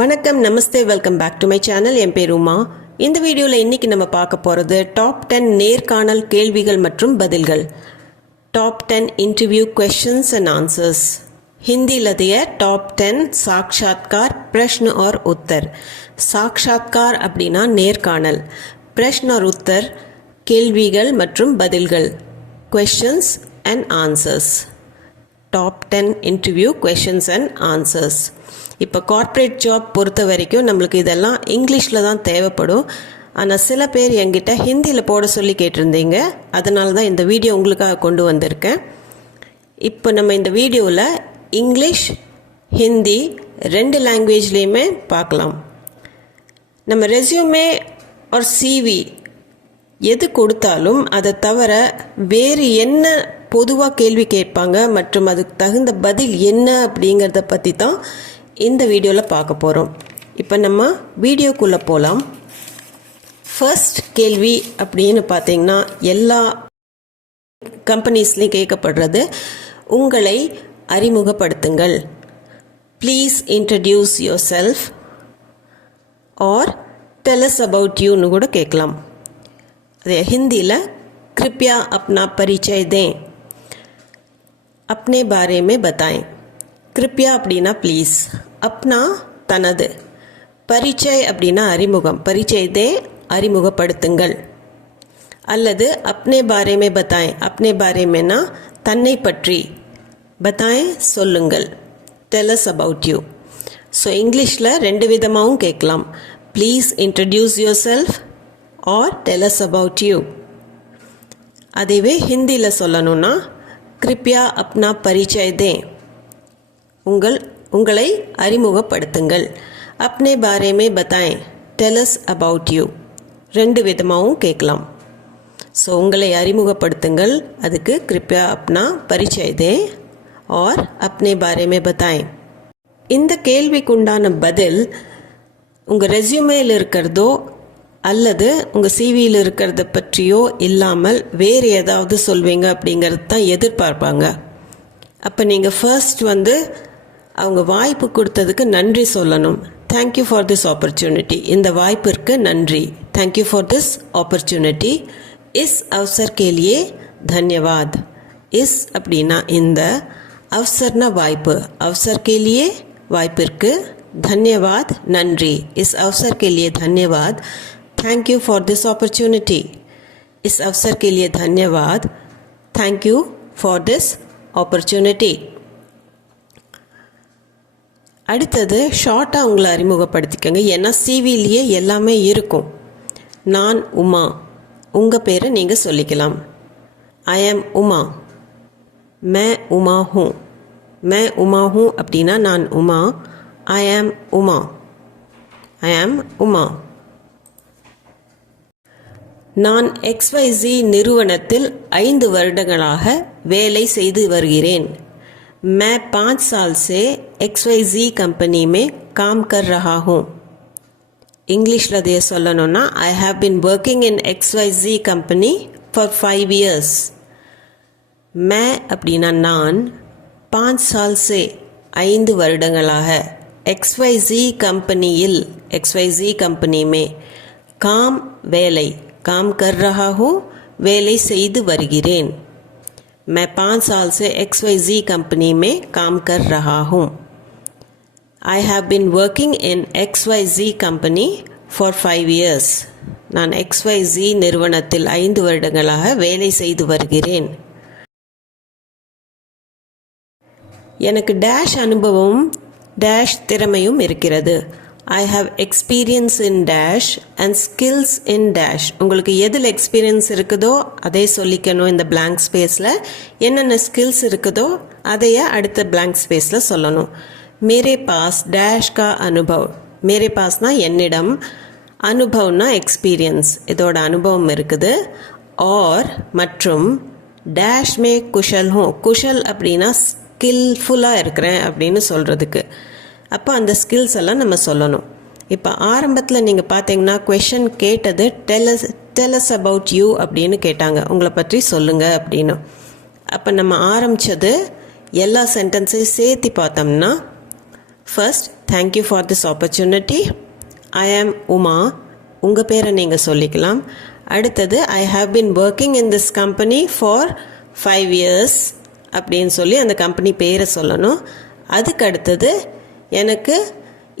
வணக்கம், namaste, welcome back to my channel. என் பேர் உமா. இந்த வீடியோவில் இன்றைக்கி நம்ம பார்க்க போகிறது டாப் 10 நேர்காணல் கேள்விகள் மற்றும் பதில்கள். Top 10 interview questions and answers. हिंदीல டாப் 10 சாக்ஷாத்கார் பிரஷ்ன और உத்தர். சாக்ஷாத்கார் அப்படின்னா நேர்காணல், பிரஷ்ன और உத்தர் கேள்விகள் மற்றும் பதில்கள், questions and answers. Top 10 interview questions and answers. இப்போ கார்ப்பரேட் ஜாப் பொறுத்த வரைக்கும் நம்மளுக்கு இதெல்லாம் இங்கிலீஷில் தான் தேவைப்படும். ஆனால் சில பேர் என்கிட்ட ஹிந்தியில் போட சொல்லி கேட்டிருந்தீங்க. அதனால தான் இந்த வீடியோ உங்களுக்காக கொண்டு வந்திருக்கேன். இப்போ நம்ம இந்த வீடியோவில் இங்கிலீஷ், ஹிந்தி 2 லாங்குவேஜ்லேயுமே பார்க்கலாம். நம்ம ரெஸ்யூமே ஒரு சிவி எது கொடுத்தாலும் அதை தவிர வேறு என்ன பொதுவாக கேள்வி கேட்பாங்க மற்றும் அதுக்கு தகுந்த பதில் என்ன அப்படிங்கிறத பற்றி தான் இந்த வீடியோவில் பார்க்க போகிறோம். இப்போ நம்ம வீடியோக்குள்ளே போகலாம். ஃபர்ஸ்ட் கேள்வி அப்படின்னு பார்த்தீங்கன்னா எல்லா கம்பெனிஸ்லையும் கேட்கப்படுறது, உங்களை அறிமுகப்படுத்துங்கள். Please introduce your self or tell us about யூன்னு கூட கேட்கலாம். அதே ஹிந்தியில் கிருப்யா அப்னா பரிச்சய் தேं, अपने बारे में बताएं. கிருப்யா அப்படின்னா ப்ளீஸ், அப்னா தனது, பரிச்சய் அப்படின்னா அறிமுகம், பரிச்சய் தே அறிமுகப்படுத்துங்கள். அல்லது அப்னே பாரேமே பத்தாய், அப்னே பாரேமேனா தன்னை பற்றி, பத்தாய் சொல்லுங்கள், tell us about you. So இங்கிலீஷில் 2 விதமாகவும் கேட்கலாம். Please introduce your self or tell us about you. அதுவே ஹிந்தியில் சொல்லணும்னா கிருப்யா அப்னா பரிச்சய் தே, உங்களை அறிமுகப்படுத்துங்கள். அப்னே பாரேமே பத்தாய், டெல் அஸ் அபவுட் யூ. 2 விதமாகவும் கேட்கலாம். ஸோ உங்களை அறிமுகப்படுத்துங்கள், அதுக்கு கிருப்யா அப்னா பரிச்சய் தே ஆர் அப்னே பாரேமே பத்தாய். இந்த கேள்விக்குண்டான பதில் உங்கள் ரெஸ்யூமேயில் இருக்கிறதோ அல்லது உங்கள் சிவியில் இருக்கிறத பற்றியோ இல்லாமல் வேறு ஏதாவது சொல்வீங்க அப்படிங்கிறது தான் எதிர்பார்ப்பாங்க. அப்போ நீங்கள் ஃபர்ஸ்ட் அவங்க வாய்ப்பு கொடுத்ததுக்கு நன்றி சொல்லணும். தேங்க்யூ ஃபார் திஸ் ஆப்பர்ச்சுனிட்டி, இந்த வாய்ப்பிற்கு நன்றி. Thank you for this opportunity. இஸ் அவசர் கேலியே தன்யவாத். இஸ் அப்படின்னா இந்த, அவசர்னா வாய்ப்பு, அவசர் கேலியே வாய்ப்பிற்கு, தன்யவாத் நன்றி. இஸ் அவசர் கேலியே தன்யவாத். Thank you for this opportunity. இஸ் அவசர் கேலியே தன்யவாத். Thank you for this opportunity. அடுத்தது ஷார்ட்டாக உங்களை அறிமுகப்படுத்திக்கங்க. ஏன்னா சிவிலேயே எல்லாமே இருக்கும். நான் உமா, உங்கள் பேரை நீங்கள் சொல்லிக்கலாம். ஐ ஆம் உமா, மே உமா ஹூ. மே உமா ஹூ அப்படின்னா நான் உமா. ஐ am Uma, I am Uma. நான் XYZ நிறுவனத்தில் 5 வருடங்களாக வேலை செய்து வருகிறேன். मैं 5 साल से XYZ कंपनी में काम कर रहा हूँ. इंग्लिशல दे சொல்லணும்னா I have been working in XYZ company for 5 years. मैं அப்படின்னா நான், 5 साल से 5 வருடங்களாக, XYZ कंपनीயில், XYZ कंपनी में, काम வேலை, काम कर रहा हूँ வேலை செய்து வருகிறேன். मैं 5 साल से XYZ कंपनी में काम कर रहा हूँ. I have been working in XYZ company for 5 years. நான் XYZ நிறுவனத்தில் 5 வருடங்களாக வேலை செய்து வருகிறேன். எனக்கு டேஷ் அனுபவம், டேஷ் திறமையும் இருக்கிறது. I have experience in dash and skills in dash. உங்களுக்கு எதில் எக்ஸ்பீரியன்ஸ் இருக்குதோ அதை சொல்லிக்கணும். இந்த blank ஸ்பேஸில் என்னென்ன ஸ்கில்ஸ் இருக்குதோ அதையே அடுத்த blank ஸ்பேஸில் சொல்லணும். மேரே பாஸ் டேஷ் கா அனுபவ். மேரே பாஸ்னா என்னிடம், அனுபவ்னா எக்ஸ்பீரியன்ஸ், இதோட அனுபவம் இருக்குது. ஆர் மற்றும் dash May Kushal who. Kushal அப்படின்னா ஸ்கில்ஃபுல்லாக இருக்கிறேன் அப்படின்னு சொல்கிறதுக்கு. அப்போ அந்த ஸ்கில்ஸ் எல்லாம் நம்ம சொல்லணும். இப்போ ஆரம்பத்தில் நீங்கள் பார்த்தீங்கன்னா கொஷன் கேட்டது டெல் அஸ் அபவுட் யூ அப்படின்னு கேட்டாங்க, உங்களை பற்றி சொல்லுங்கள் அப்படின்னு. அப்போ நம்ம ஆரம்பித்தது எல்லா சென்டென்ஸையும் சேர்த்து பார்த்தோம்னா first thank you for this opportunity. I am Uma. உங்கள் பேரை நீங்கள் சொல்லிக்கலாம். அடுத்தது I have been working in this company for 5 years அப்படின்னு சொல்லி அந்த கம்பெனி பேரை சொல்லணும். அதுக்கு அடுத்தது எனக்கு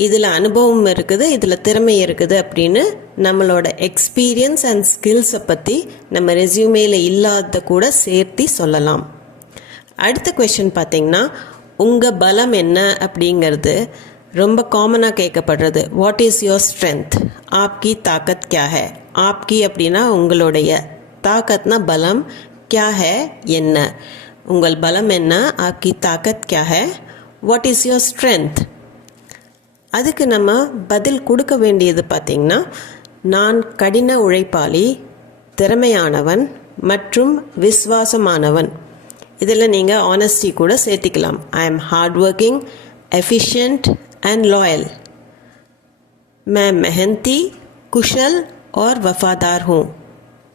இதில் அனுபவம் இருக்குது, இதில் திறமை இருக்குது அப்படின்னு நம்மளோட எக்ஸ்பீரியன்ஸ் அண்ட் ஸ்கில்ஸை பற்றி நம்ம ரெஸ்யூமேல இல்லாத கூட சேர்த்து சொல்லலாம். அடுத்த கொஷின் பார்த்திங்கன்னா, உங்கள் பலம் என்ன அப்படிங்கிறது ரொம்ப காமனாக கேட்கப்படுறது. What is your strength? ஆப்கி தாக்கத் கியா ஹே? ஆப்கி அப்படின்னா உங்களுடைய, தாக்கத்னா பலம், கியா ஹே என்ன, உங்கள் பலம் என்ன, ஆப்கி தாக்கத் கியா ஹே, வாட் இஸ் யோர் ஸ்ட்ரென்த்? அதுக்கு நம்ம பதில் கொடுக்க வேண்டியது பார்த்திங்கன்னா, நான் கடின உழைப்பாளி, திறமையானவன் மற்றும் விசுவாசமானவன். இதில் நீங்கள் ஆனஸ்டி கூட சேர்த்திக்கலாம். I am hard working, efficient and loyal. मैं मेहनती, कुशल और वफादार हूँ.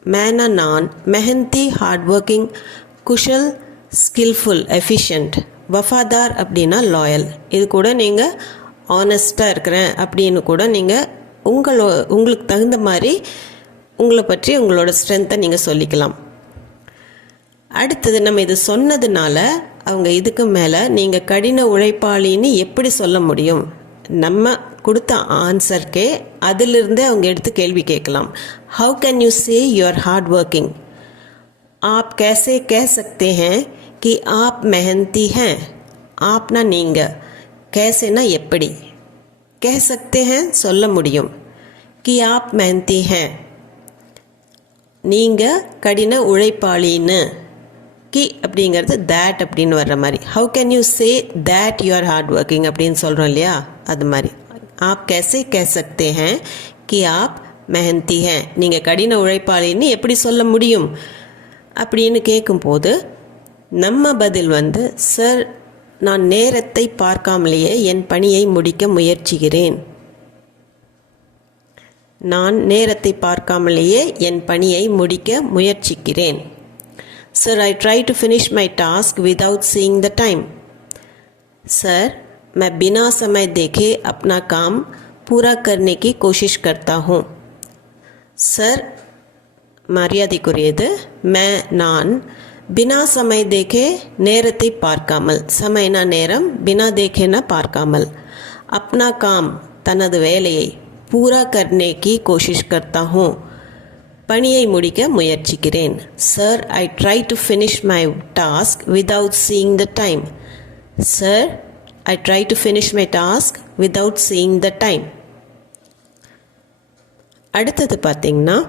मैं ना நான் मेहनती, हार्ड वर्किंग, कुशल, ஸ்கில்ஃபுல், எஃபிஷியன்ட். வஃபாதார் அப்படின்னா லாயல். இது கூட நீங்கள் ஆனஸ்ட்டாக இருக்கிறேன் அப்படின்னு கூட நீங்கள் உங்களுக்கு தகுந்த மாதிரி உங்களை பற்றி உங்களோட ஸ்ட்ரென்த்தை நீங்கள் சொல்லிக்கலாம். அடுத்தது நம்ம இது சொன்னதுனால அவங்க இதுக்கு மேலே நீங்கள் கடின உழைப்பாளின்னு எப்படி சொல்ல முடியும்? நம்ம கொடுத்த ஆன்சர்க்கே அதிலிருந்தே அவங்க எடுத்து கேள்வி கேட்கலாம். How can you say you R hard working? आप कैसे कह सकते हैं कि आप मेहनती हैं? आपना நீங்கள், कैसेना எப்படி, कह सकते हैं சொல்ல முடியும், कि आप मेहनती हैं நீங்கள் கடின உழைப்பாளின்னு, கி அப்படிங்கிறது தேட் அப்படின்னு வர்ற மாதிரி. How can you say that you are hard working அப்படின்னு சொல்கிறோம் இல்லையா, அது மாதிரி. ஆப் कैसे कह सकते हैं कि आप मेहनती हैं? நீங்கள் கடின உழைப்பாளின்னு எப்படி சொல்ல முடியும் அப்படின்னு கேட்கும்போது நம்ம பதில் சார், நான் நேரத்தை பார்க்காமலேயே என் பணியை முடிக்க முயற்சிக்கிறேன். நான் நேரத்தை பார்க்காமலேயே என் பணியை முடிக்க முயற்சிக்கிறேன். Sir, I try to finish my task without seeing the time. Sir, मैं बिना समय देखे अपना काम पूरा करने की कोशिश करता हूँ. Sir, மரியாதைக்குரியது, நான் பினா சமய தேக்கே, நேரத்தை பார்க்காமல், சமயனா நேரம், பினா தேக்கேனா பார்க்காமல், அப்னா காம் தனது வேலையை, பூரா கர்னே கி கோஷிஷ் கர்த்தா ஹூம், பணியை முடிக்க முயற்சிக்கிறேன். Sir, I try to finish my task without seeing the time. Sir, I try to finish my task without seeing the time. அடுத்தது பார்த்திங்கன்னா,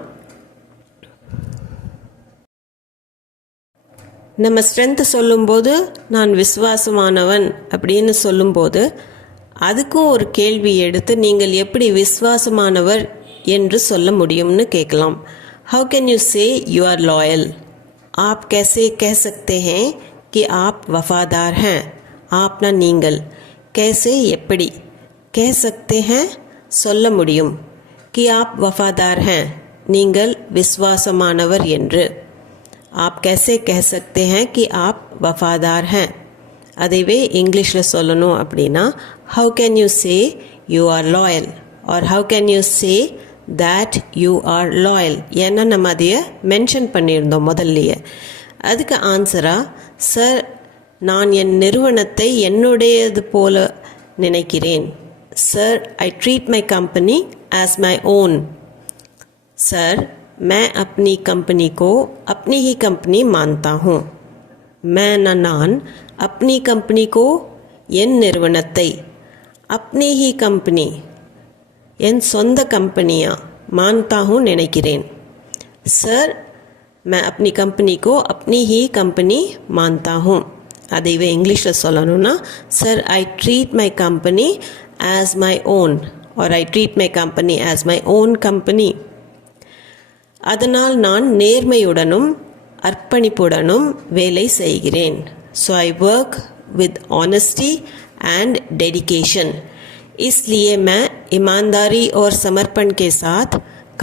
நம்ம ஸ்ட்ரென்த்து சொல்லும்போது நான் விசுவாசமானவன் அப்படின்னு சொல்லும்போது அதுக்கும் ஒரு கேள்வி எடுத்து நீங்கள் எப்படி விசுவாசமானவர் என்று சொல்ல முடியும்னு கேட்கலாம். How can you say you are loyal? ஆப் कैसे कह सकते हैं कि आप वफादार हैं? ஆப்னா நீங்கள், कैसे எப்படி, कह सकते हैं சொல்ல முடியும், कि आप वफादार हैं நீங்கள் விசுவாசமானவர் என்று. आप कैसे कह सकते हैं कि आप वफादार हैं? அதுவே இங்கிலீஷில் சொல்லணும் அப்படின்னா, how can you say you are loyal or how can you say that you are loyal? ஏன்னா நம்ம அதைய மென்ஷன் பண்ணியிருந்தோம் முதல்லையே. அதுக்கு ஆன்சராக, சார், நான் என் நிறுவனத்தை என்னுடையது போல நினைக்கிறேன். Sir, I treat my company as my own. Sir, मैं अपनी कंपनी को अपनी ही कंपनी मानता हूँ. मैं நான் अपनी कंपनी को என் நிறுவனத்தை, अपनी ही कंपनी என் சொந்த கம்பெனியா, मानता हूँ நினைக்கிறேன். सर, मैं अपनी कंपनी को अपनी ही कंपनी मानता हूँ. அதுவே இங்கிலீஷில் சொல்லணும்னா, sir, I treat my company as my own or I treat my company as my own company. அதனால் நான் நேர்மையுடனும் அர்ப்பணிப்புடனும் வேலை செய்கிறேன். So I work with honesty and dedication. इसलिए मैं ईमानदारी और समर्पण के साथ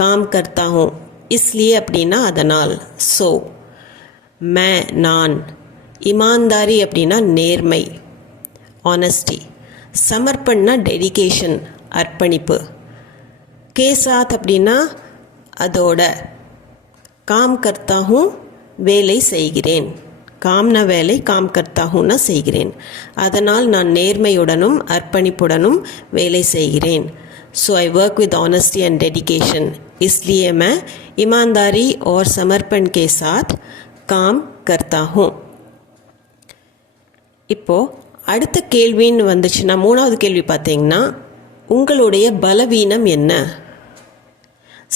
काम करता हूँ. इसलिए அப்படின்னா அதனால். ஸோ நான், ईमानदारी அப்படின்னா நேர்மை, ஆனஸ்டி, சமர்ப்பணா டெடிகேஷன், அர்ப்பணிப்பு. கே சாத் அப்படின்னா அதோட. காம் கர்த்தா ஹூ, வேலை செய்கிறேன். காம்னா வேலை, காம் கர்த்தா ஹூன்னா செய்கிறேன். அதனால் நான் நேர்மையுடனும் அர்ப்பணிப்புடனும் வேலை செய்கிறேன். So I work with honesty and dedication. इसलिए मैं ईमानदारी और समर्पण के साथ काम करता हूँ. இப்போது அடுத்த கேள்வின்னு வந்துச்சுன்னா, மூணாவது கேள்வி பார்த்தீங்கன்னா, உங்களுடைய பலவீனம் என்ன?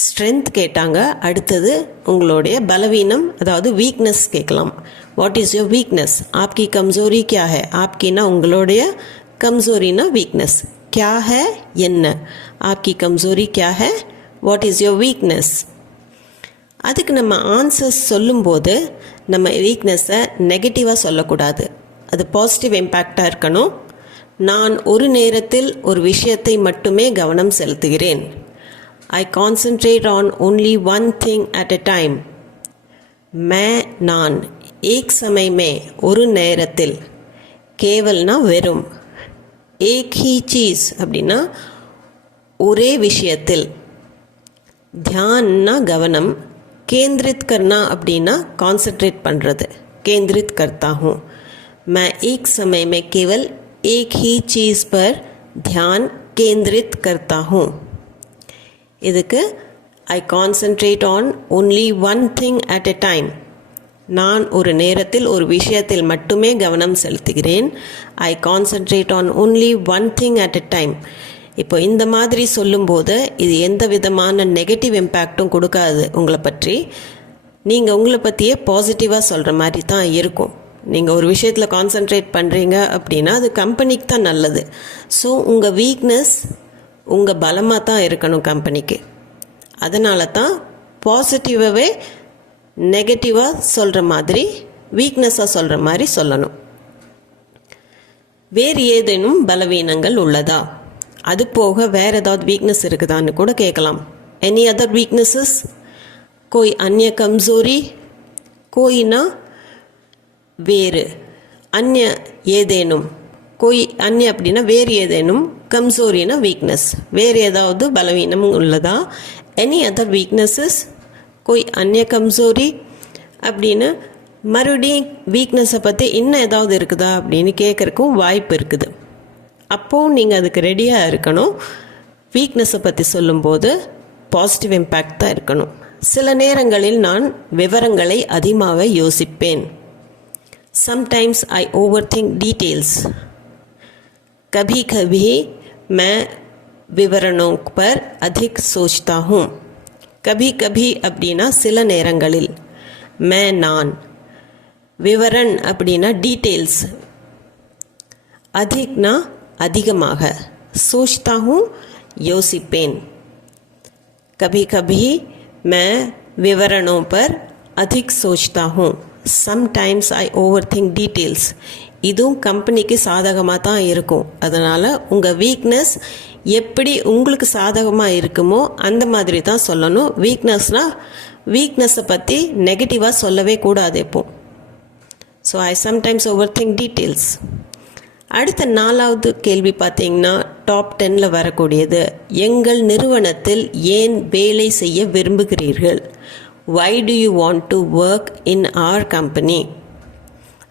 ஸ்ட்ரென்த் கேட்டாங்க. அடுத்தது உங்களுடைய பலவீனம், அதாவது வீக்னஸ் கேட்கலாம். What is your weakness? ஆப்கி கம்ஜோரி கியா ஹே? ஆப்கின்னா உங்களுடைய, கம்ஜோரினா வீக்னஸ். கியா ஹே என்ன? ஆப்கி கம்ஜோரி கியா ஹே? What is your weakness? அதுக்கு நம்ம ஆன்சர்ஸ் சொல்லும்போது நம்ம வீக்னஸை நெகட்டிவாக சொல்லக்கூடாது. அது பாசிட்டிவ் இம்பேக்டாக இருக்கணும். நான் ஒரு நேரத்தில் ஒரு விஷயத்தை மட்டுமே கவனம் செலுத்துகிறேன். I concentrate on only one thing at a time. நான் एक समय में, ஒரு நேரத்தில். கேவல்னா வெறும். एक ही चीज़ அப்படின்னா ஒரே விஷயத்தில். தியான்னா கவனம். கேந்திரித் கர்னா அப்படின்னா கான்சென்ட்ரேட் பண்ணுறது. கேந்திரித் கர்த்தா हूँ. मैं एक समय में केवल एक ही चीज़ पर ध्यान केंद्रित करता हूँ. இதுக்கு I concentrate on only one thing at a time. நான் ஒரு நேரத்தில் ஒரு விஷயத்தில் மட்டுமே கவனம் செலுத்துகிறேன். I concentrate on only one thing at a time. இப்போ இந்த மாதிரி சொல்லும்போது இது எந்த விதமான நெகட்டிவ் இம்பேக்டும் கொடுக்காது உங்களை பற்றி. நீங்கள் உங்களை பற்றியே பாசிட்டிவாக சொல்கிற மாதிரி தான் இருக்கும். நீங்கள் ஒரு விஷயத்தில் கான்சென்ட்ரேட் பண்ணுறீங்க அப்படின்னா அது கம்பெனிக்கு தான் நல்லது. ஸோ உங்கள் வீக்னஸ் உங்கள் பலமாக தான் இருக்கணும் கம்பெனிக்கு. அதனால தான் பாசிட்டிவாகவே நெகட்டிவாக சொல்கிற மாதிரி, வீக்னஸாக சொல்கிற மாதிரி சொல்லணும். வேறு ஏதேனும் பலவீனங்கள் உள்ளதா? அது போக வேறு ஏதாவது வீக்னஸ் இருக்குதான்னு கூட கேட்கலாம். Any other weaknesses? கோய் அந்நிய கம்சோரி? கோயினா வேறு, அந்நிய ஏதேனும். கோய் அந்நிய அப்படின்னா வேறு ஏதேனும், கம்சோரினா வீக்னஸ். வேறு ஏதாவது பலவீனம் உள்ளதா? Any other weaknesses? கோய் அந்நிய கம்சோரி அப்படின்னு மறுபடியும் வீக்னஸை பற்றி இன்னும் ஏதாவது இருக்குதா அப்படின்னு கேட்குறக்கும் வாய்ப்பு இருக்குது. அப்போது நீங்கள் அதுக்கு ரெடியாக இருக்கணும். வீக்னஸை பற்றி சொல்லும்போது பாசிட்டிவ் இம்பேக்ட் தான் இருக்கணும். சில நேரங்களில் நான் விவரங்களை அதிகமாக யோசிப்பேன். Sometimes I overthink details. कभी कभी मैं विवरणों पर अधिक सोचता हूँ. कभी कभी அப்படின்னா சில நேரங்களில். நான் விவரண் அப்படின்னா டீட்டெயில்ஸ். அதிக்னா அதிகமாக. सोचता हूँ யோசிப்பேன். कभी कभी मैं विवरणों पर अधिक सोचता हूँ. Sometimes I over think details. இதுவும் கம்பெனிக்கு சாதகமாக தான் இருக்கும். அதனால் உங்கள் வீக்னஸ் எப்படி உங்களுக்கு சாதகமாக இருக்குமோ அந்த மாதிரி தான் சொல்லணும். வீக்னஸை பற்றி நெகட்டிவாக சொல்லவே கூடாது எப்போ. So I sometimes over think details. அடுத்த 4வது கேள்வி பார்த்தீங்கன்னா டாப் 10ல் வரக்கூடியது. எங்கள் நிறுவனத்தில் ஏன் வேலை செய்ய விரும்புகிறீர்கள்? Why do you want to work in our company?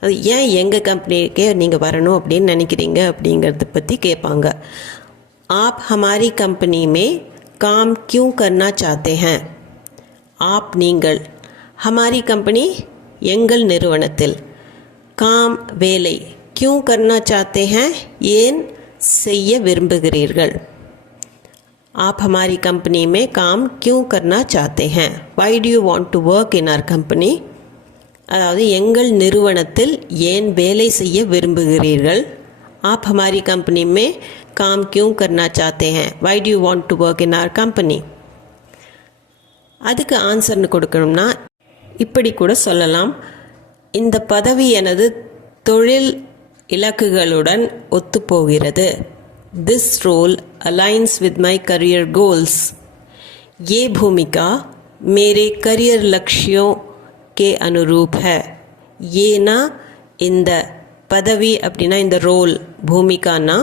அது ஏன் எங்கள் கம்பெனிக்கே நீங்கள் வரணும் அப்படின்னு நினைக்கிறீங்க அப்படிங்கிறத பற்றி கேட்பாங்க. आप हमारी कंपनी में काम क्यों करना चाहते हैं? आप நீங்கள், हमारी कंपनी எங்கள் நிறுவனத்தில், काम வேலை, क्यों करना चाहते हैं ஏன் செய்ய விரும்புகிறீர்கள்? आप हमारी कंपनी में काम क्यों करना चाहते हैं? Why do you want to work in our company? அதாவது எங்கள் நிறுவனத்தில் ஏன் வேலை செய்ய விரும்புகிறீர்கள்? आप हमारी कंपनी में काम क्यों करना चाहते हैं? Why do you want to work in our company? அதுக்கு ஆன்சர்னு கொடுக்கணும்னா இப்படி கூட சொல்லலாம். இந்த பதவி எனது தொழில் இலக்குகளுடன் ஒத்துப்போகிறது. This role aligns with my career goals. ये भूमिका मेरे करियर लक्ष्यों के अनुरूप है. ये ना இந்த பதவி அப்படின்னா இந்த ரோல், பூமிகானா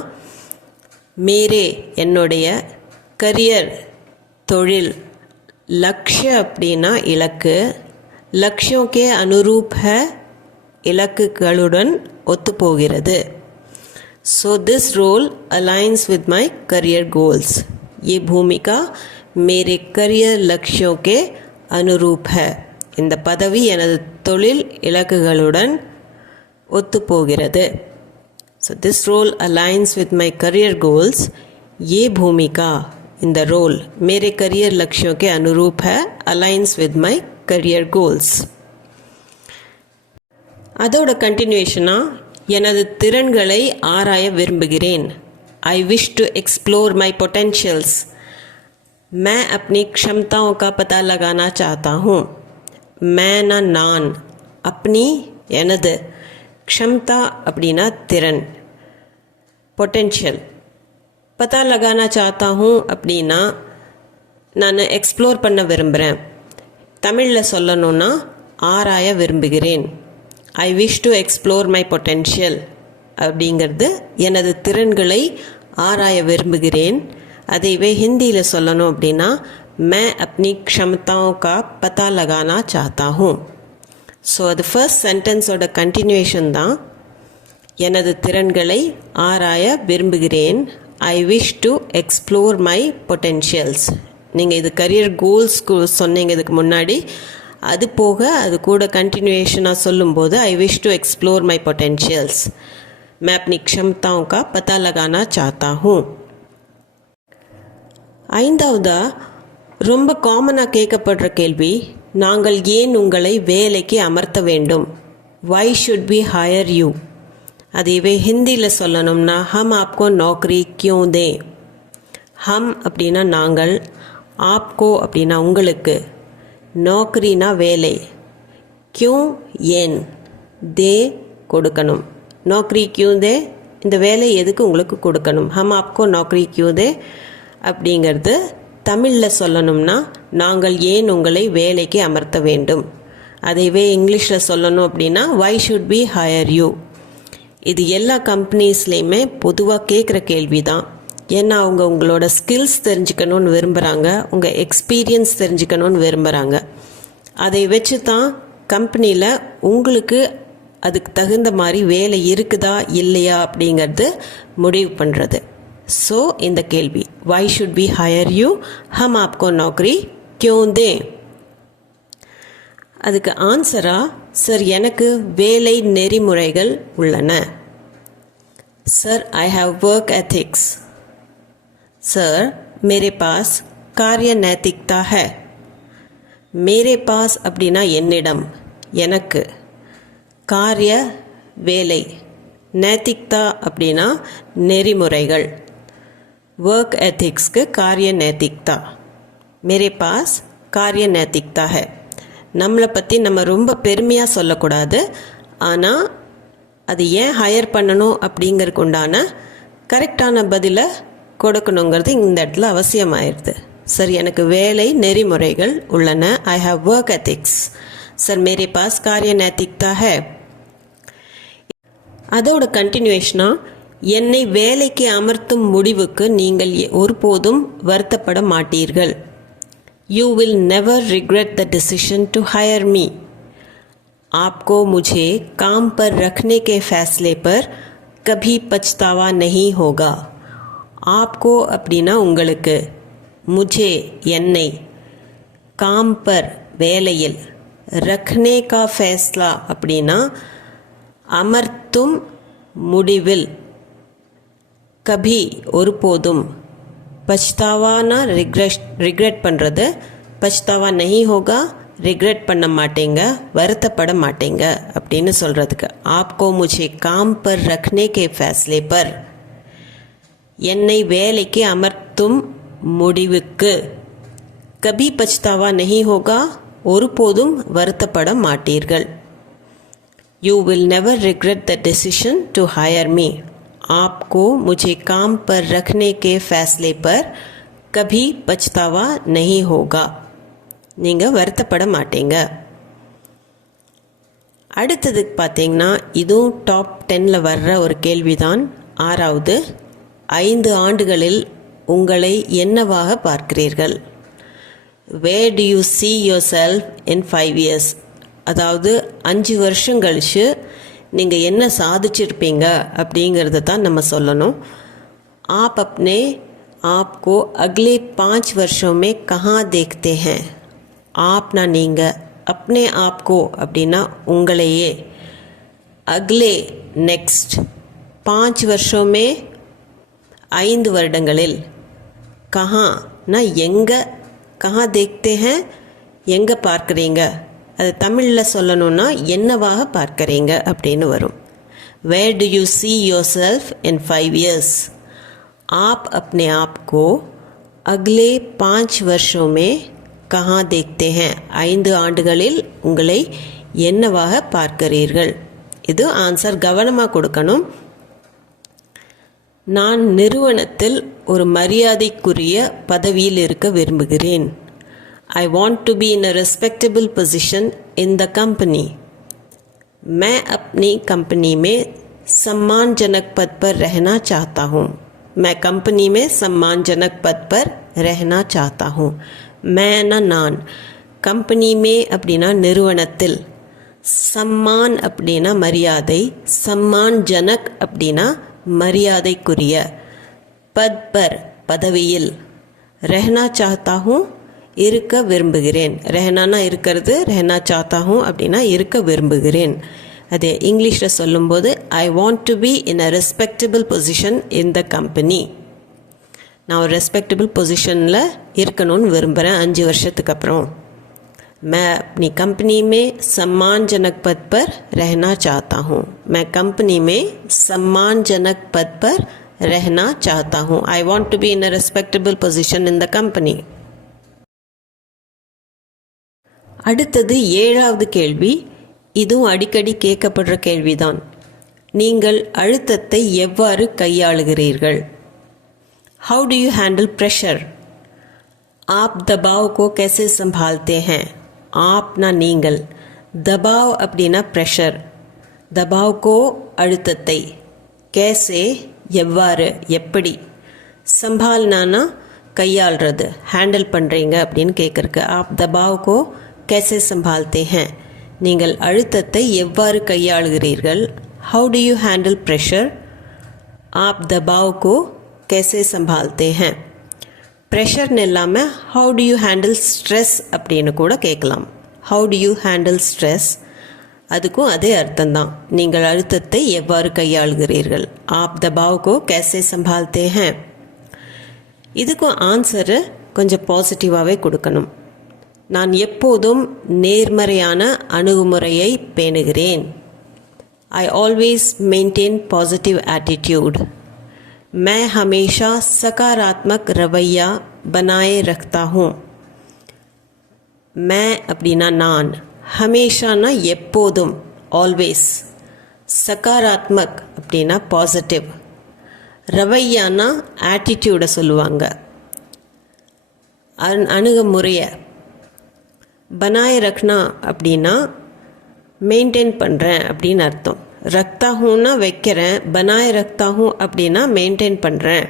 मेरे என்னுடைய கரியர் தொழில் लक्ष्य அப்படின்னா இலக்கு लक्ष्यों के अनुरूप है இலக்குகளுடன் ஒத்துப்போகிறது so this role aligns with my career goals ये भूमिका मेरे करियर लक्ष्यों के अनुरूप है இந்த பதவி எனது தொழில் இலக்குகளுடன் ஒத்துப்போகிறது so this role aligns with my career goals ये भूमिका in the role मेरे करियर लक्ष्यों के अनुरूप है aligns with my career goals அதோட கண்டினியூஷனா எனது திறன்களை ஆராய விரும்புகிறேன் I wish to explore my potentials मैं अपनी क्षमताओं का पता लगाना चाहता हूँ मैं ना நான் अपनी எனது क्षमता அப்படின்னா திறன் potential पता लगाना चाहता हूँ அப்படின்னா நான் எக்ஸ்ப்ளோர் பண்ண விரும்புகிறேன் தமிழில் சொல்லணும்னா ஆராய விரும்புகிறேன் I wish to explore my potential அப்படிங்கிறது எனது திறன்களை ஆராய விரும்புகிறேன் அதைவே ஹிந்தியில் சொல்லணும் அப்படின்னா मैं अपनी क्षमताओं का पता लगाना चाहता हूँ ஸோ அது ஃபர்ஸ்ட் சென்டென்ஸோட கண்டினியூஷன் தான் எனது திறன்களை ஆராய விரும்புகிறேன் I wish to explore my potentials நீங்கள் இது கரியர் கோல்ஸ்க்கு சொன்னீங்க இதுக்கு முன்னாடி அது போக அது கூட கண்டினியூஷனாக சொல்லும்போது I wish to explore my potentials मैं अपनी क्षमताओं का पता लगाना चाहता हूँ ஐந்தாவதா ரொம்ப காமனாக கேட்கப்படுற கேள்வி நாங்கள் ஏன் உங்களை வேலைக்கு அமர்த்த வேண்டும் why should we hire you அதுவே ஹிந்தியில் சொல்லணும்னா ஹம் ஆப்கோ நௌக்கரி கியூ தே ஹம் அப்படின்னா நாங்கள் ஆப்கோ அப்படின்னா உங்களுக்கு நௌக்கரினா வேலை கியூ ஏன் தே கொடுக்கணும் நௌக்கரி கியூ தே இந்த வேலை எதுக்கு உங்களுக்கு கொடுக்கணும் ஹம் ஆப்கோ நௌக்கரி கியூ தே அப்படிங்கிறது தமிழில் சொல்லணும்னா நாங்கள் ஏன் உங்களை வேலைக்கு அமர்த்த வேண்டும் அதைவே இங்கிலீஷில் சொல்லணும் அப்படின்னா why should be hire you இது எல்லா கம்பெனிஸ்லேயுமே பொதுவாக கேட்குற கேள்வி தான் ஏன்னா அவங்க உங்களோட ஸ்கில்ஸ் தெரிஞ்சுக்கணுன்னு விரும்புகிறாங்க உங்கள் எக்ஸ்பீரியன்ஸ் தெரிஞ்சுக்கணுன்னு விரும்புகிறாங்க அதை வச்சு தான் கம்பெனியில் உங்களுக்கு அதுக்கு தகுந்த மாதிரி வேலை இருக்குதா இல்லையா அப்படிங்கிறது முடிவு பண்ணுறது ஸோ இந்த கேள்வி why should we hire you ஹம் ஆப்கோ நௌக்கரி கியூ தே அதுக்கு ஆன்சராக சார் எனக்கு வேலை நெறிமுறைகள் உள்ளன sir I have work ethics sir मेरे पास कार्य नैतिकता है मेरे पास அப்படின்னா என்னிடம் எனக்கு காரிய வேலை நைத்திக்தா அப்படின்னா நெறிமுறைகள் वर्क एथिक्स्க்கு कार्य नैतिकता मेरे पास कार्य नैतिकता है நம்மளை பற்றி நம்ம ரொம்ப பெருமையாக சொல்லக்கூடாது ஆனால் அது ஏன் ஹையர் பண்ணணும் அப்படிங்கிறதுக்கு உண்டான கரெக்டான பதிலை கொடுக்கணுங்கிறது இந்த இடத்துல அவசியமாயிருது சார் எனக்கு வேலை நெறிமுறைகள் உள்ளன ஐ ஹாவ் ஒர்க் எथिक्स சார் मेरे पास कार्य नैतिकता है அதோட கண்டினியூஷனாக என்னை வேலைக்கு அமர்த்தும் முடிவுக்கு நீங்கள் ஒருபோதும் வருத்தப்பட மாட்டீர்கள் you will never regret the decision to hire me आपको मुझे काम पर रखने के फैसले पर कभी पछतावा नहीं होगा आपको அப்படின்னா உங்களுக்கு मुझे என்னை काम पर வேலையில் रखने का फैसला அப்படின்னா அமர்த்தும் முடிவில் கபி ஒருபோதும் பச்தாவானா ரிக்ரெட் பண்ணுறது பச்தாவா நஹி ஹோகா ரிக்ரெட் பண்ண மாட்டேங்க வருத்தப்பட மாட்டேங்க அப்படின்னு சொல்கிறதுக்கு ஆப்கோ முझे काम पर रखने के फैसले पर என்னை வேலைக்கு அமர்த்தும் முடிவுக்கு கபி பச்தாவா நஹி ஹோகா ஒருபோதும் வருத்தப்பட மாட்டீர்கள் you will never regret the decision to hire me आपको मुझे काम पर रखने के फैसले पर कभी पछतावा नहीं होगा நீங்கள் வருத்தப்பட மாட்டீங்க அடுத்ததுக்கு பார்த்தீங்கன்னா இதுவும் டாப் 10ல் வர்ற ஒரு கேள்விதான் ஆறாவது 5 ஆண்டுகளில் உங்களை என்னவாக பார்க்கிறீர்கள்? Where do you see yourself in 5 years? அதாவது 5 வருஷம் கழிச்சு நீங்கள் என்ன சாதிச்சிருப்பீங்க அப்படிங்கிறத தான் நம்ம சொல்லணும். आप अपने आप को अगले 5 वर्षों में कहाँ देखते हैं? आपना நீங்கள், अपने आप को அப்படின்னா உங்களையே, अगले नेक्स्ट 5 वर्षों में 5 வருடங்களில், கஹானா எங்கே, கஹா தேக்தே ஹேன் எங்கே பார்க்குறீங்க, அது தமிழில் சொல்லணும்னா என்னவாக பார்க்குறீங்க அப்படின்னு வரும். Where do you see yourself in 5 years? आप अपने आप को अगले 5 वर्षों में कहाँ देखते हैं? 5 ஆண்டுகளில் உங்களை என்னவாக பார்க்கிறீர்கள்? இது ஆன்சர் கவனமாக கொடுக்கணும். நான் நிறுவனத்தில் ஒரு மரியாதைக்குரிய பதவியில் இருக்க விரும்புகிறேன். I want to be in a respectable position in the company. मैं अपनी कंपनी में सम्मानजनक पद पर रहना चाहता हूँ. मैं कंपनी में सम्मानजनक पद पर रहना चाहता हूँ. मैं ना நான், कंपनी में அப்படின்னா நிறுவனத்தில், सम्मान அப்படின்னா மரியாதை, सम्मानजनक அப்படின்னா மரியாதைக்குரிய, पद पर பதவியில், रहना चाहता हूँ இருக்க விரும்புகிறேன். रहना இருக்கிறது, रहना चाहता हूँ அப்படின்னா இருக்க விரும்புகிறேன். அதே இங்கிலீஷில் சொல்லும்போது I want to be in a respectable position in the company. நான் ஒரு ரெஸ்பெக்டபிள் பொசிஷனில் இருக்கணும்னு விரும்புகிறேன் 5 வருஷத்துக்கு அப்புறம். मैं अपनी कंपनी में सम्मानजनक पद पर रहना चाहता हूँ. मैं कंपनी में सम्मानजनक पद पर रहना चाहता हूँ. I want to be in a respectable position in the company. அடுத்தது 7வது கேள்வி. இதுவும் அடிக்கடி கேட்கப்படுற கேள்விதான். நீங்கள் அழுத்தத்தை எவ்வாறு கையாளுகிறீர்கள்? How do you handle pressure? आप दबाव को कैसे संभालते हैं? आपना நீங்கள், दबाव அப்படின்னா pressure, दबाव को அழுத்தத்தை, कैसे எவ்வாறு எப்படி, संभालना கையாள்றது, ஹேண்டில் பண்ணுறீங்க அப்படின்னு கேட்குறக்கு. आप दबाव को कैसे संभालते हैं? நீங்கள் அழுத்தத்தை எவ்வாறு கையாளுகிறீர்கள்? How do you handle pressure? आप दबाव को कैसे संभालते हैं? ப்ரெஷர்னு இல்லாமல் how do you handle stress அப்படின்னு கூட கேட்கலாம். How do you handle stress? அதுக்கும் அதே அர்த்தம்தான். நீங்கள் அழுத்தத்தை எவ்வாறு கையாளுகிறீர்கள்? आप दबाव को कैसे संभालते हैं? இதுக்கும் ஆன்சரு கொஞ்சம் பாசிட்டிவாகவே கொடுக்கணும். நான் எப்போதும் நேர்மறையான அணுகுமுறையை பேணுகிறேன். I always maintain positive attitude. मैं हमेशा सकारात्मक रवैया बनाए रखता हूँ. मैं அப்படின்னா நான், ஹமேஷானா எப்போதும், ஆல்வேஸ், சகாராத்மக் அப்படின்னா பாசிட்டிவ், ரவையானா ஆட்டிடியூடை சொல்லுவாங்க, அணுகுமுறையை, பனாய் ரக்னா அப்படின்னா மெயின்டைன் பண்ணுறேன் அப்படின்னு அர்த்தம். ரக்தா ஹூன்னா வைக்கிறேன், பனாய் ரக்தா ஹூ அப்படின்னா மெயின்டைன் பண்ணுறேன்,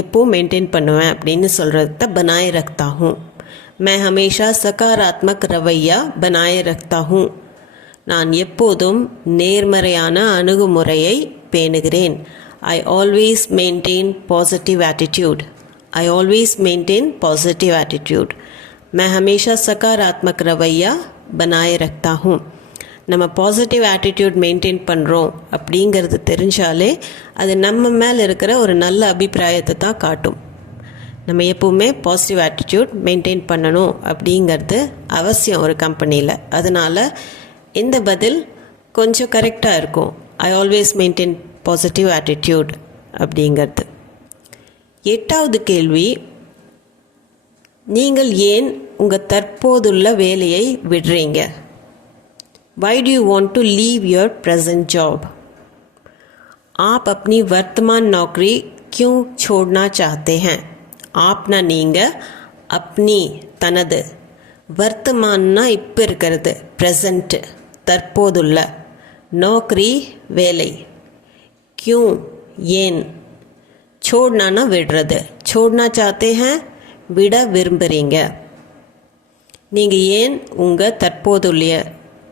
எப்போவும் மெயின்டைன் பண்ணுவேன் அப்படின்னு சொல்கிறது தான் பனாய் ரக்தா ஹூ. मैं हमेशा सकारात्मक रवैया बनाए रखता हूँ. நான் எப்போதும் நேர்மறையான அணுகுமுறையை பேணுகிறேன். I always maintain positive attitude. I always maintain positive attitude. मैं हमेशा सकारात्मक रवैया बनाए रखता हूँ. நம்ம பாசிட்டிவ் ஆட்டிடியூட் மெயின்டைன் பண்ணுறோம் அப்படிங்கிறது தெரிஞ்சாலே அது நம்ம மேலே இருக்கிற ஒரு நல்ல அபிப்பிராயத்தை தான் காட்டும். நம்ம எப்போவுமே பாசிட்டிவ் ஆட்டிடியூட் மெயின்டைன் பண்ணணும் அப்படிங்கிறது அவசியம் ஒரு கம்பெனியில். அதனால் இந்த பதில் கொஞ்சம் கரெக்டாக இருக்கும். I always maintain positive attitude அப்படிங்கிறது. 8வது கேள்வி. நீங்கள் ஏன் உங்கள் தற்போதுள்ள வேலையை விடுறீங்க? Why do you want to leave your present job? आप अपनी वर्तमान नौकरी क्यों छोड़ना चाहते हैं? आपना நீங்கள், अपनी தனது, வர்த்தமான்னா இப்போ இருக்கிறது, ப்ரெசண்ட் தற்போதுள்ள, நோக்கரி வேலை, क्यों ஏன், छोड़ना விடுறது. छोड़ना चाहते हैं விட விரும்புறீங்க. நீங்கள் ஏன் உங்கள்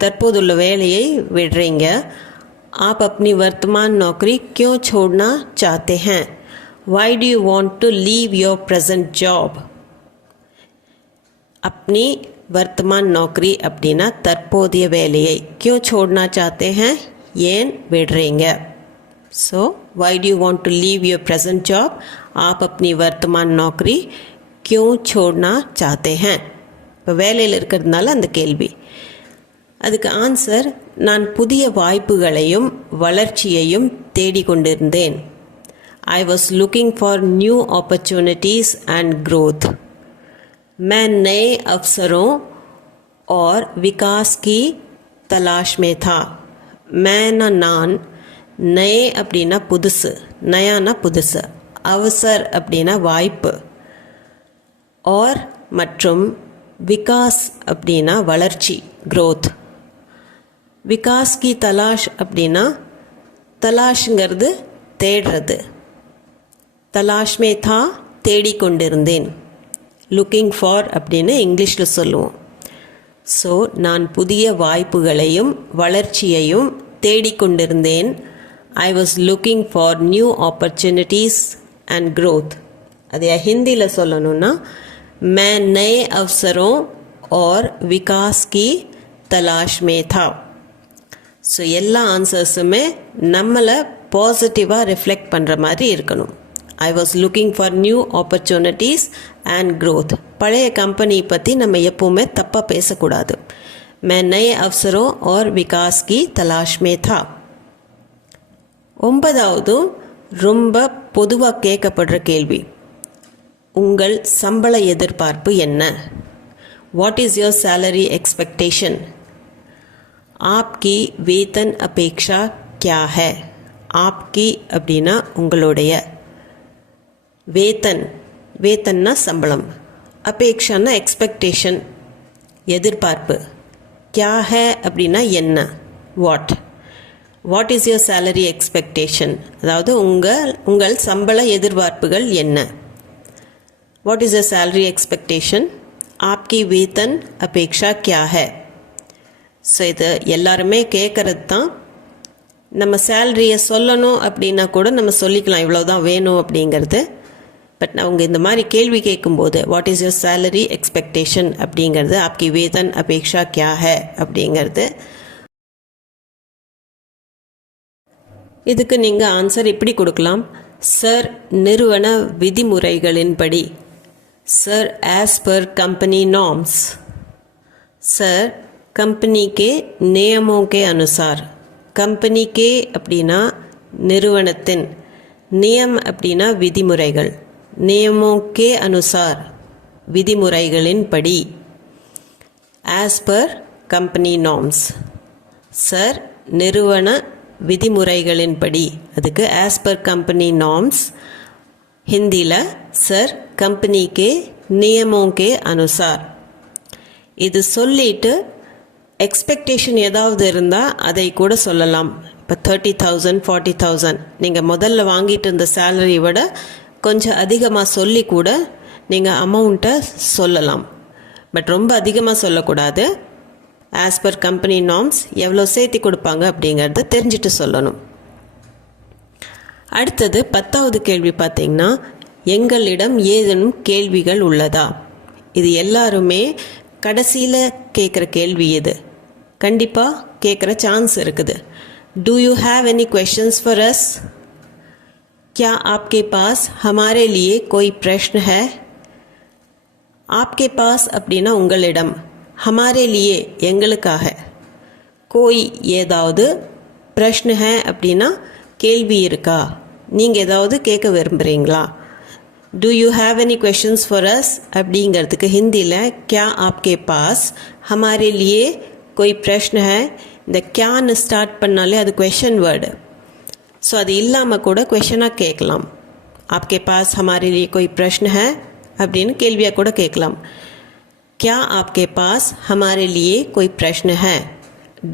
தற்போதுள்ள வேலையை விடுறீங்க? आप अपनी वर्तमान नौकरी क्यों छोड़ना चाहते हैं? Why do you want to leave your present job? अपनी वर्तमान नौकरी அப்படின்னா தற்போதைய வேலையை क्यों छोड़ना चाहते हैं ஏன் விடுறீங்க? So why do you want to leave your present job? आप अपनी वर्तमान नौकरी क्यों छोड़ना चाहते हैं? இப்போ வேலையில் இருக்கிறதுனால அந்த கேள்வி. அதுக்கு ஆன்சர், நான் புதிய வாய்ப்புகளையும் வளர்ச்சியையும் தேடிக்கொண்டிருந்தேன். I was looking for new opportunities and growth. मैं नए अवसरों और विकास की तलाश में था. मैं நான் நயே அப்படின்னா புதுசு, நயானா புதுசு, அவசர் அப்படின்னா வாய்ப்பு, और மற்றும் விகாஸ் அப்படின்னா வளர்ச்சி, growth. விகாஸ் கி தலாஷ் அப்படின்னா தலாஷ்ங்கிறது தேடுறது. தலாஷ் மே தா தேடிக்கொண்டிருந்தேன். லுக்கிங் ஃபார் அப்படின்னு இங்கிலீஷில் சொல்லுவோம். ஸோ நான் புதிய வாய்ப்புகளையும் வளர்ச்சியையும் தேடிக்கொண்டிருந்தேன். I was looking for new opportunities and growth. அதை ஹிந்தியில் சொல்லணும்னா மே நயே அவசரோं और विकास की तलाश में था. ஸோ எல்லா ஆன்சர்ஸுமே நம்மளை பாசிட்டிவாக ரிஃப்ளெக்ட் பண்ணுற மாதிரி இருக்கணும். ஐ was looking for new opportunities and growth. பழைய கம்பெனி பற்றி நம்ம எப்போவுமே தப்பாக பேசக்கூடாது. மே நயே அவசரோं और विकास की तलाश में था. 9வது ரொம்ப பொதுவாக கேட்கப்படுற கேள்வி, உங்கள் சம்பள எதிர்பார்ப்பு என்ன? What is your salary expectation? आपकी वेतन अपेक्षा क्या है? आपकी அப்படின்னா உங்களுடைய, வேத்தன் வேத்தன்னா சம்பளம், அபேக்ஷான்னா எக்ஸ்பெக்டேஷன் எதிர்பார்ப்பு, क्या है அப்படின்னா என்ன, what is your salary expectation, அதாவது உங்கள் சம்பள எதிர்பார்ப்புகள் என்ன? What is your salary expectation? आपकी वेतन अपेक्षा क्या है? ஸோ இது எல்லாருமே கேட்குறது தான். நம்ம சேலரியை சொல்லணும் அப்படின்னா கூட நம்ம சொல்லிக்கலாம், இவ்வளோதான் வேணும் அப்படிங்கிறது. பட் அவங்க இந்த மாதிரி கேள்வி கேட்கும்போது what is your salary expectation அப்படிங்கிறது, ஆப்கி வேதன் அபேக்ஷா கியா ஹே அப்படிங்கிறது. இதுக்கு நீங்கள் ஆன்சர் இப்படி கொடுக்கலாம், சார் நிறுவன விதிமுறைகளின்படி, sir as per company norms, sir company के नियमों के अनुसार. कंपनी के அப்படின்னா நிறுவனத்தின், நியம் அப்படின்னா விதிமுறைகள், நியமோं के अनुसार விதிமுறைகளின்படி. As per company norms, sir நிறுவன விதிமுறைகளின்படி, அதுக்கு ஆஸ் பர் कंपनी नॉर्म्स. ஹிந்தியில் சார் कंपनी के नियमों के अनुसार. இது சொல்லிட்டு எக்ஸ்பெக்டேஷன் ஏதாவது இருந்தால் அதை கூட சொல்லலாம். இப்போ 30,000 40,000 நீங்கள் முதல்ல வாங்கிட்டு இருந்த சேலரி விட கொஞ்சம் அதிகமாக சொல்லி கூட நீங்கள் அமௌண்ட்டை சொல்லலாம். பட் ரொம்ப அதிகமாக சொல்லக்கூடாது. ஆஸ் பர் கம்பெனி நார்ம்ஸ் எவ்வளோ சேர்த்தி கொடுப்பாங்க அப்படிங்கிறத தெரிஞ்சுட்டு சொல்லணும். அடுத்தது 10வது கேள்வி பார்த்திங்கன்னா, எங்களிடம் ஏதேனும் கேள்விகள் உள்ளதா? இது எல்லாருமே கடைசியில் கேட்குற கேள்வி. இது கண்டிப்பாக கேட்குற சான்ஸ் இருக்குது. Do you have any questions for अस? क्या आपके पास हमारे लिए कोई प्रश्न है? आपके पास அப்படின்னா உங்களிடம், हमारे लिए எங்களுக்காக, कोई ஏதாவது, प्रश्न है அப்படின்னா கேள்வி இருக்கா, நீங்கள் ஏதாவது கேட்க விரும்புகிறீங்களா? Do you have any questions for us அப்படிங்கிறதுக்கு ஹிந்தியில் क्या आपके पास हमारे लिए कोई प्रश्न है. இந்த क्याன்னு ஸ்டார்ட் பண்ணாலே அது क्वेश्चन வேர்டு. ஸோ அது இல்லாமல் கூட क्वेश्चனாக கேட்கலாம். आपके पास हमारे लिए कोई प्रश्न है அப்படின்னு கேள்வியாக கூட கேட்கலாம். क्या आपके पास हमारे लिए कोई प्रश्न है?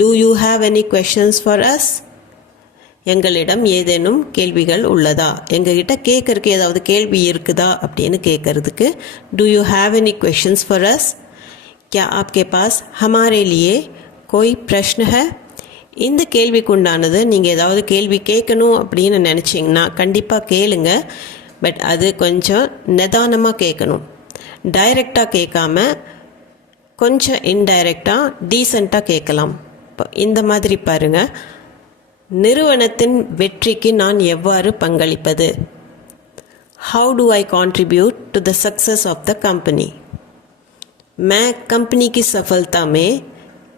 Do you have any questions for अस? எங்களிடம் ஏதேனும் கேள்விகள் உள்ளதா, எங்ககிட்ட கேட்கறதுக்கு ஏதாவது கேள்வி இருக்குதா அப்படின்னு கேட்கறதுக்கு do you have any questions for us? क्या आपके पास हमारे लिए कोई प्रश्न है? இந்த கேள்விக்கு உண்டானது நீங்கள் ஏதாவது கேள்வி கேட்கணும் அப்படின்னு நினச்சிங்கன்னா கண்டிப்பாக கேளுங்க. பட் அது கொஞ்சம் நிதானமாக கேட்கணும். டைரெக்டாக கேட்காம கொஞ்சம் இன்டைரக்டாக டீசெண்டாக கேட்கலாம். இந்த மாதிரி பாருங்கள். நிறுவனத்தின் வெற்றிக்கு நான் எவ்வாறு பங்களிப்பது? How do I contribute to the success of the company? मैं कंपनी की सफलता में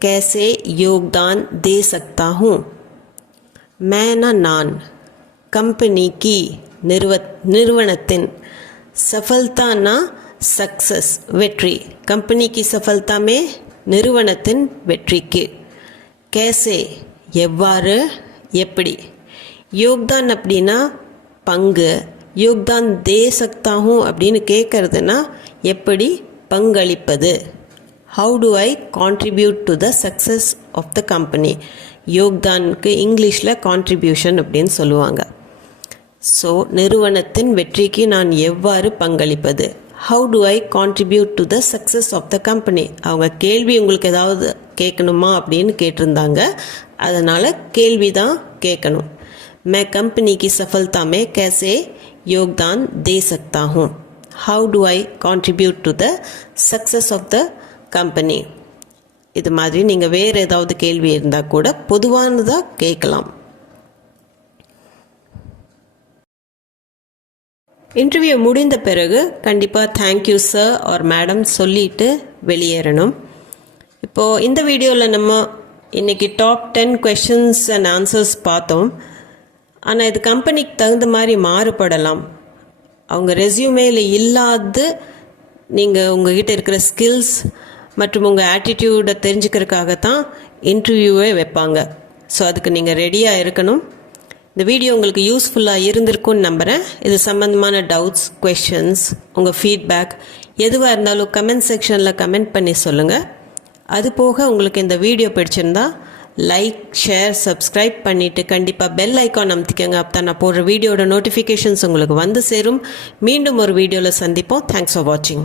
कैसे योगदान दे सकता हूँ? मैं நான் कंपनी की நிறுவனத்தின் सफलताना सक्सेस வெற்றி, कंपनी की सफलता में நிறுவனத்தின் வெற்றிக்கு कैसे எவ்வாறு எப்படி, யோக்தான் அப்படின்னா பங்கு, யோக்தான் தே சக்தா ஹூ அப்படின்னு கேட்குறதுனா எப்படி பங்களிப்பது. How to I contribute to the success of the company. யோக்தானுக்கு இங்கிலீஷில் கான்ட்ரிபியூஷன் அப்படின்னு சொல்லுவாங்க. ஸோ நிறுவனத்தின் வெற்றிக்கு நான் எவ்வாறு பங்களிப்பது. How to I contribute to the success of the company. அவங்க கேள்வி உங்களுக்கு ஏதாவது கேட்கணுமா அப்படின்னு கேட்டிருந்தாங்க. அதனால் கேள்வி தான் கேட்கணும். मैं कंपनी की सफलता में कैसे योगदान दे सकता हूँ. How do I contribute to the success of the company. இது மாதிரி நீங்கள் வேறு ஏதாவது கேள்வி இருந்தால் கூட பொதுவானதாக கேட்கலாம். இன்டர்வியூ முடிந்த பிறகு கண்டிப்பாக தேங்க்யூ சார் ஆர் மேடம் சொல்லிட்டு வெளியேறணும். இப்போது இந்த வீடியோவில் நம்ம இன்றைக்கி டாப் 10 கொஷின்ஸ் அண்ட் ஆன்சர்ஸ் பார்த்தோம். ஆனால் இது கம்பெனிக்கு தகுந்த மாதிரி மாறுபடலாம். அவங்க ரெஸ்யூமேல இல்லாது நீங்கள் உங்ககிட்ட இருக்கிற ஸ்கில்ஸ் மற்றும் உங்கள் ஆட்டிடியூடை தெரிஞ்சுக்கிறதுக்காகத்தான் இன்டர்வியூவே வைப்பாங்க. ஸோ அதுக்கு நீங்கள் ரெடியாக இருக்கணும். இந்த வீடியோ உங்களுக்கு யூஸ்ஃபுல்லாக இருந்திருக்கும்னு நம்புகிறேன். இது சம்மந்தமான டவுட்ஸ், கொஷின்ஸ், உங்கள் ஃபீட்பேக் எதுவாக இருந்தாலும் கமெண்ட் செக்ஷனில் கமெண்ட் பண்ணி சொல்லுங்கள். அது போக உங்களுக்கு இந்த வீடியோ பிடிச்சிருந்தா லைக், ஷேர், சப்ஸ்கிரைப் பண்ணிவிட்டு கண்டிப்பாக பெல் ஐக்கான் அமுத்திக்கங்க. அப்போ தான் நான் போடுற வீடியோட நோட்டிஃபிகேஷன்ஸ் உங்களுக்கு வந்து சேரும். மீண்டும் ஒரு வீடியோவில் சந்திப்போம். தேங்க்ஸ் ஃபார் வாட்சிங்.